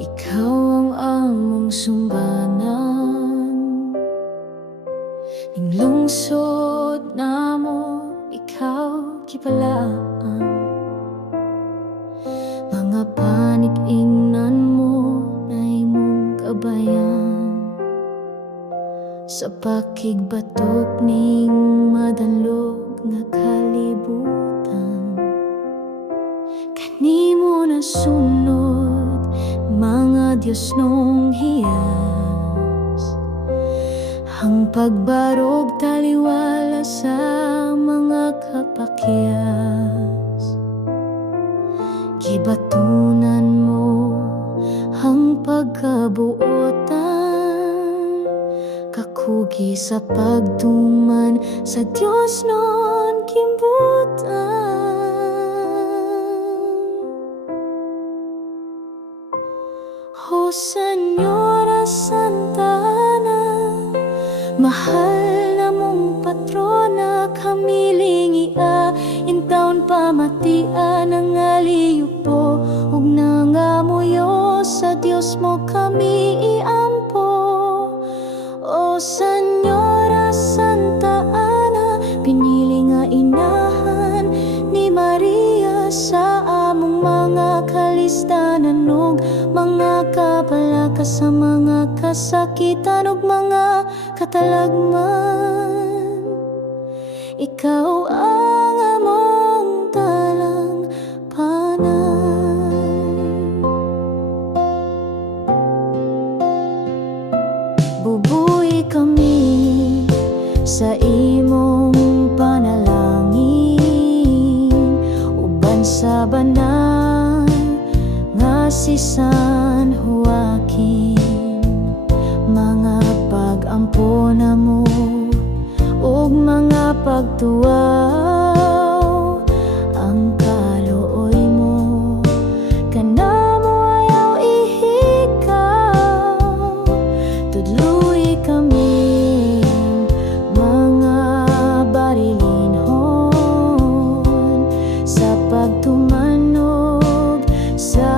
Ikaw ang among sumbanan, ning lungsod namo ikaw gipalaan. Mga panig-ingnan mo na imong kabayan, sa pakigbatok ning madalog nga kalibutan. Kanimo nasunod mga Diyos nung hiyas, ang pagbarog taliwala sa mga kapakyas. Gibatunan mo ang pagkabuotan, kakugi sa pagtuman sa Diyos noon kimbutan. O Senyora Santa Ana, mahal na mong patrona, kamiling ia intaon pamatia ng aliyo po, ug nangamuyo sa Dios mo kami iampo. O Senyora Santa Ana, pinili nga inahan ni Maria sa among mga kalistanan ug mga kapalaka sa mga kasakitan ug mga katalagman. Ikaw ang among talangpanan. Bubuhi kami sa imong panalangin, uban sa banal nga si San Joaquin. Mga pag-ampo na mo ug mga pagtuaw, ang kaluoy mo kanamo ayaw ihikaw. Tudloy kami mga barilinhon sa pagtumanog sa